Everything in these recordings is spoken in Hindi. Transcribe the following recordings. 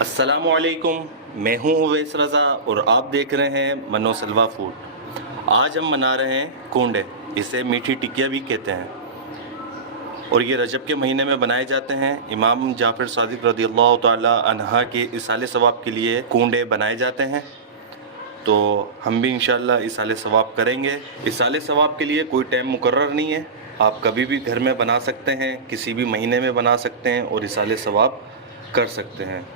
अस्सलामुअलैकुम, मैं हूं उवैस रज़ा और आप देख रहे हैं मनो सलवा फूड। आज हम बना रहे हैं कोंडे, इसे मीठी टिकिया भी कहते हैं और ये रजब के महीने में बनाए जाते हैं। इमाम जाफ़र सादिक रज़ियल्लाहु ताला अन्हा के इसाले सवाब के लिए कोंडे बनाए जाते हैं, तो हम भी इंशाल्लाह इसाले सवाब करेंगे। इसाले सवाब के लिए कोई टाइम मुकर्रर नहीं है, आप कभी भी घर में बना सकते हैं, किसी भी महीने में बना सकते हैं और इसाले सवाब कर सकते हैं।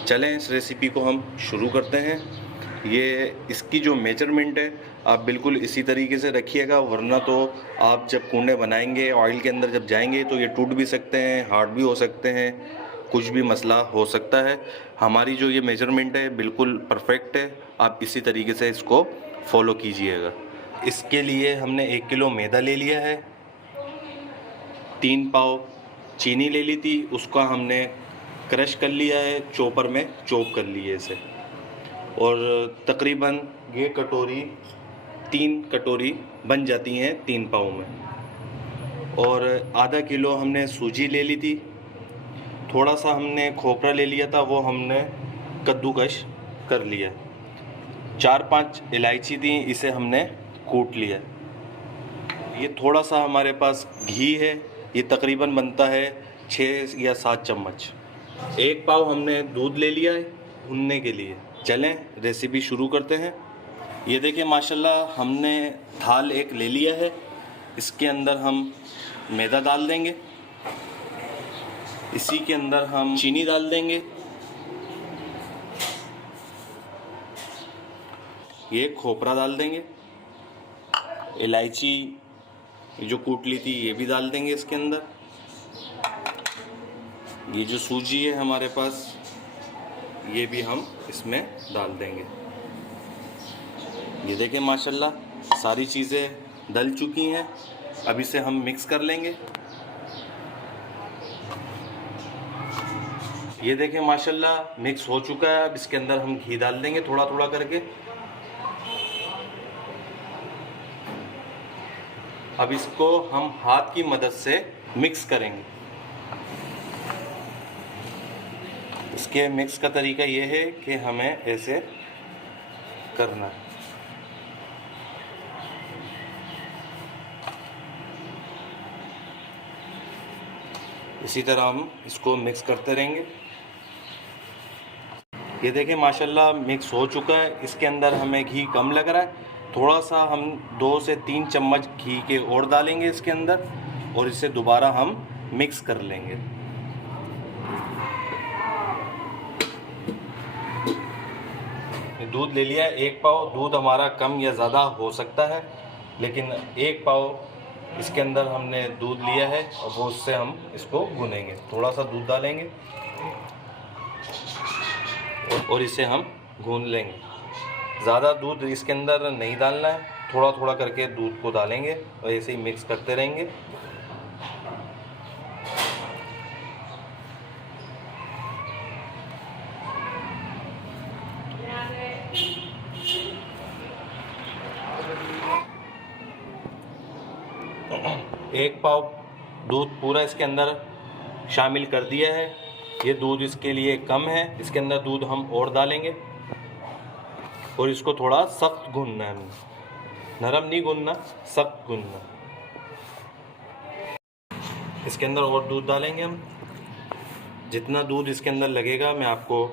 चलें इस रेसिपी को हम शुरू करते हैं। ये इसकी जो मेजरमेंट है आप बिल्कुल इसी तरीके से रखिएगा, वरना तो आप जब कोंडे बनाएंगे ऑयल के अंदर जब जाएंगे तो ये टूट भी सकते हैं, हार्ड भी हो सकते हैं, कुछ भी मसला हो सकता है। हमारी जो ये मेजरमेंट है बिल्कुल परफेक्ट है, आप इसी तरीके से इसको फॉलो कीजिएगा। इसके लिए हमने 1 किलो मैदा ले लिया है, 3 पाव चीनी ले ली थी, उसका हमने क्रश कर लिया है, चॉपर में चॉप कर लिए इसे, और तकरीबन ये कटोरी 3 कटोरी बन जाती हैं 3 पाव में। और आधा किलो हमने सूजी ले ली थी, थोड़ा सा हमने खोपरा ले लिया था, वो हमने कद्दूकश कर लिया। 4-5 इलायची थी, इसे हमने कूट लिया। ये थोड़ा सा हमारे पास घी है, ये तकरीबन बनता है 6 या 7 चम्मच। 1 पाव हमने दूध ले लिया है भुनने के लिए। चलें रेसिपी शुरू करते हैं। ये देखिए माशाल्लाह हमने थाल एक ले लिया है, इसके अंदर हम मैदा डाल देंगे, इसी के अंदर हम चीनी डाल देंगे, ये खोपरा डाल देंगे, इलायची जो कूट ली थी ये भी डाल देंगे इसके अंदर, ये जो सूजी है हमारे पास ये भी हम इसमें डाल देंगे। ये देखें माशाल्लाह सारी चीज़ें डल चुकी हैं, अब इसे हम मिक्स कर लेंगे। ये देखें माशाल्लाह मिक्स हो चुका है, अब इसके अंदर हम घी डाल देंगे थोड़ा थोड़ा करके। अब इसको हम हाथ की मदद से मिक्स करेंगे। इसके मिक्स का तरीका ये है कि हमें ऐसे करना है, इसी तरह हम इसको मिक्स करते रहेंगे। ये देखें माशाल्लाह मिक्स हो चुका है, इसके अंदर हमें घी कम लग रहा है, थोड़ा सा हम 2 से 3 चम्मच घी के और डालेंगे इसके अंदर और इसे दोबारा हम मिक्स कर लेंगे। दूध ले लिया 1 पाव, दूध हमारा कम या ज़्यादा हो सकता है, लेकिन 1 पाव इसके अंदर हमने दूध लिया है और वो उससे हम इसको भूनेंगे। थोड़ा सा दूध डालेंगे और इसे हम भून लेंगे। ज़्यादा दूध इसके अंदर नहीं डालना है, थोड़ा थोड़ा करके दूध को डालेंगे और ऐसे ही मिक्स करते रहेंगे। एक पाव दूध पूरा इसके अंदर शामिल कर दिया है, ये दूध इसके लिए कम है, इसके अंदर दूध हम और डालेंगे और इसको थोड़ा सख्त गूंदना है, नरम नहीं गूंदना, सख्त गूंदना। इसके अंदर और दूध डालेंगे हम, जितना दूध इसके अंदर लगेगा मैं आपको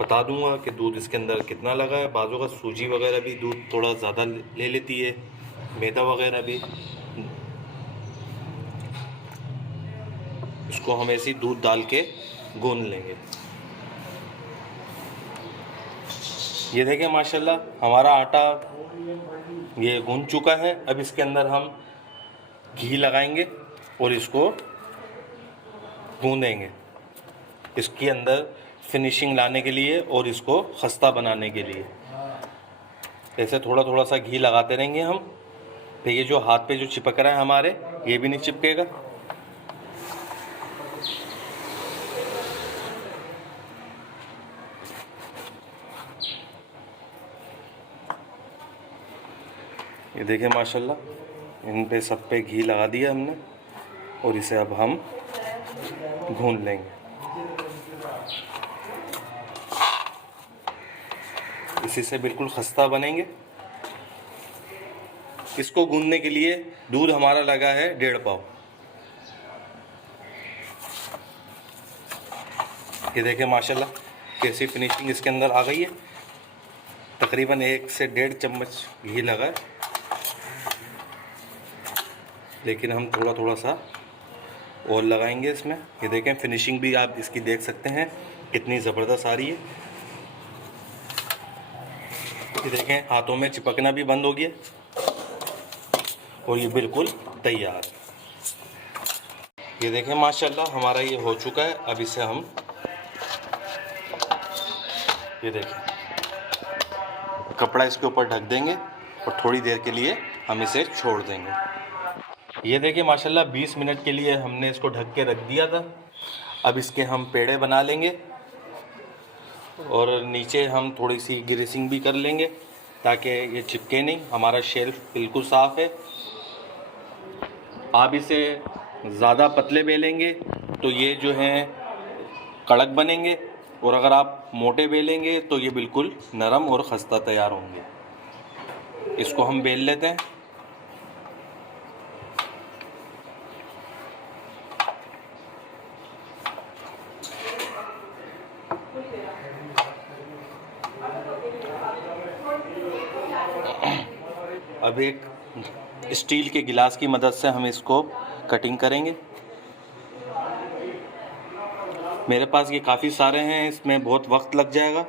बता दूंगा कि दूध इसके अंदर कितना लगा है। बाजू का सूजी वगैरह भी दूध थोड़ा ज़्यादा ले लेती है, मैदा वगैरह भी। इसको हम ऐसे ही दूध डाल के गूंद लेंगे। ये देखें माशाल्लाह हमारा आटा ये गूंद चुका है, अब इसके अंदर हम घी लगाएंगे और इसको गूंदेंगे, इसके अंदर फिनिशिंग लाने के लिए और इसको खस्ता बनाने के लिए। ऐसे थोड़ा थोड़ा सा घी लगाते रहेंगे हम, तो ये जो हाथ पे जो चिपक रहा है हमारे ये भी नहीं चिपकेगा। ये देखिए माशाल्लाह इन पे सब पे घी लगा दिया हमने और इसे अब हम भून लेंगे। इसी से बिल्कुल खस्ता बनेंगे। इसको गूंदने के लिए दूध हमारा लगा है 1.5 पाव। ये देखें माशाल्लाह कैसी फिनिशिंग इसके अंदर आ गई है। तकरीबन 1 से 1.5 चम्मच घी लगा है, लेकिन हम थोड़ा थोड़ा सा और लगाएंगे इसमें। ये देखें फिनिशिंग भी आप इसकी देख सकते हैं कितनी ज़बरदस्त आ रही है। ये देखें हाथों में चिपकना भी बंद हो गया और ये बिल्कुल तैयार है। ये देखें माशाल्लाह हमारा ये हो चुका है। अब इसे हम ये देखें कपड़ा इसके ऊपर ढक देंगे और थोड़ी देर के लिए हम इसे छोड़ देंगे। ये देखिए माशाल्लाह 20 मिनट के लिए हमने इसको ढक के रख दिया था। अब इसके हम पेड़े बना लेंगे और नीचे हम थोड़ी सी ग्रीसिंग भी कर लेंगे ताकि ये चिपके नहीं। हमारा शेल्फ बिल्कुल साफ़ है। आप इसे ज़्यादा पतले बेलेंगे तो ये जो हैं कड़क बनेंगे, और अगर आप मोटे बेलेंगे तो ये बिल्कुल नरम और खस्ता तैयार होंगे। इसको हम बेल लेते हैं। अब एक स्टील के गिलास की मदद से हम इसको कटिंग करेंगे। मेरे पास ये काफ़ी सारे हैं, इसमें बहुत वक्त लग जाएगा।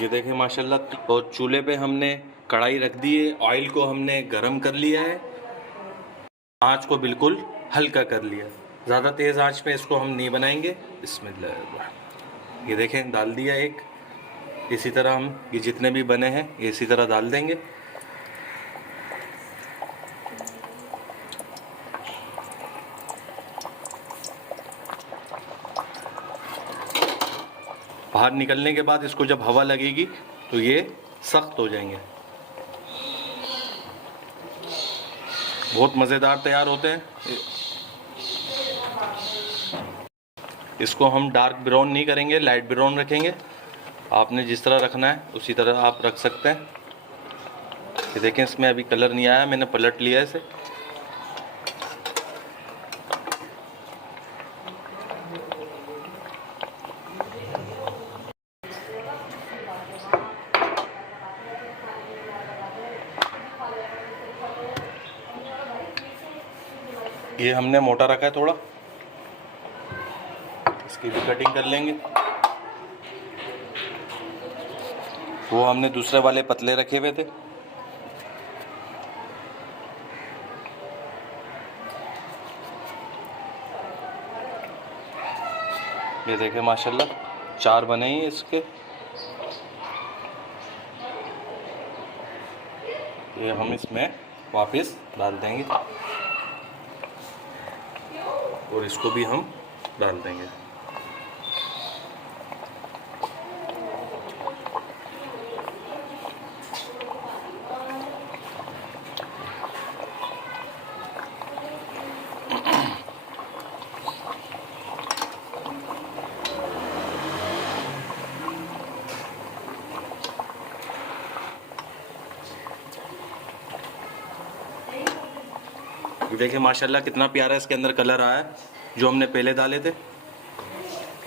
ये देखें माशाल्लाह। और चूल्हे पे हमने कढ़ाई रख दी है, ऑयल को हमने गरम कर लिया है, आँच को बिल्कुल हल्का कर लिया। ज़्यादा तेज़ आँच पे इसको हम नहीं बनाएंगे। बिस्मिल्लाह। ये देखें डाल दिया एक। इसी तरह हम ये जितने भी बने हैं ये इसी तरह डाल देंगे। बाहर निकलने के बाद इसको जब हवा लगेगी तो ये सख्त हो जाएंगे। बहुत मज़ेदार तैयार होते हैं। इसको हम डार्क ब्राउन नहीं करेंगे, लाइट ब्राउन रखेंगे। आपने जिस तरह रखना है उसी तरह आप रख सकते हैं। ये देखें इसमें अभी कलर नहीं आया, मैंने पलट लिया इसे। ये हमने मोटा रखा है थोड़ा, इसकी भी कटिंग कर लेंगे। वो हमने दूसरे वाले पतले रखे हुए थे। ये देखें माशाल्लाह 4 बने ही इसके। ये हम इसमें वापस डाल देंगे और इसको भी हम डाल देंगे। देखिए माशाल्लाह कितना प्यारा इसके अंदर कलर आया है जो हमने पहले डाले थे।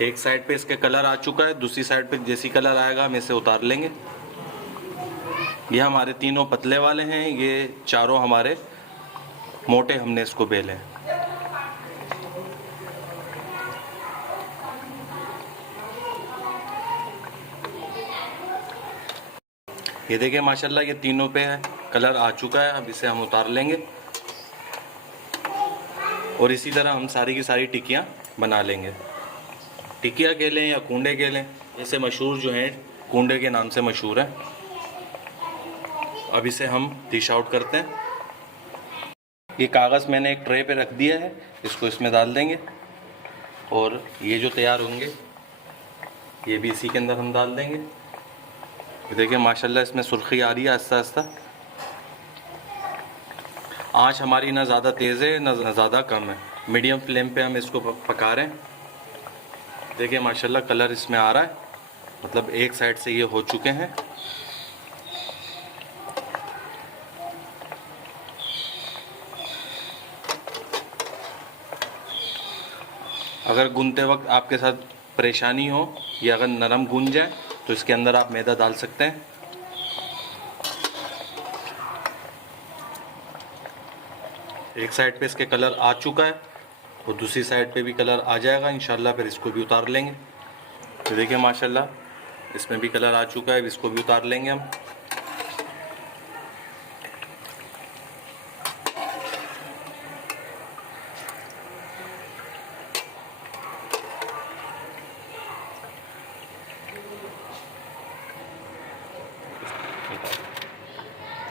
एक साइड पे इसके कलर आ चुका है, दूसरी साइड पे जैसी कलर आएगा हम इसे उतार लेंगे। ये हमारे तीनों पतले वाले हैं, ये चारों हमारे मोटे हमने इसको बेले हैं। ये देखिए माशाल्लाह ये तीनों पे कलर आ चुका है। अब इसे हम उतार लेंगे और इसी तरह हम सारी की सारी टिक्कियाँ बना लेंगे। टिक्कियाँ कह लें या कूंडे कह लें, ऐसे मशहूर जो हैं कूंडे के नाम से मशहूर हैं। अब इसे हम डिश आउट करते हैं। ये कागज़ मैंने एक ट्रे पे रख दिया है, इसको इसमें डाल देंगे और ये जो तैयार होंगे ये भी इसी के अंदर हम डाल देंगे। ये देखिए माशाल्लाह इसमें सुर्खी आ रही है आहिस्ता आहिस्ता। आँच हमारी ना ज़्यादा तेज़ है ना ज़्यादा कम है, मीडियम फ्लेम पे हम इसको पका रहे हैं। देखिए माशाल्लाह कलर इसमें आ रहा है मतलब एक साइड से ये हो चुके हैं। अगर गूंदते वक्त आपके साथ परेशानी हो या अगर नरम गूंद जाए तो इसके अंदर आप मैदा डाल सकते हैं। एक साइड पे इसके कलर आ चुका है और दूसरी साइड पे भी कलर आ जाएगा इंशाल्लाह। फिर इसको भी उतार लेंगे। तो देखिए माशाल्लाह इसमें भी कलर आ चुका है, इसको भी उतार लेंगे हम।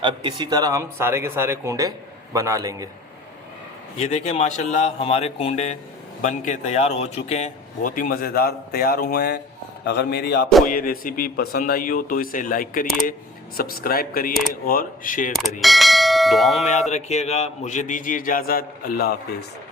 अब इसी तरह हम सारे के सारे कूंडे बना लेंगे। ये देखें माशाल्लाह हमारे कूंडे बन के तैयार हो चुके हैं, बहुत ही मज़ेदार तैयार हुए हैं। अगर मेरी आपको ये रेसिपी पसंद आई हो तो इसे लाइक करिए, सब्सक्राइब करिए और शेयर करिए। दुआओं में याद रखिएगा। मुझे दीजिए इजाज़त। अल्लाह हाफिज़।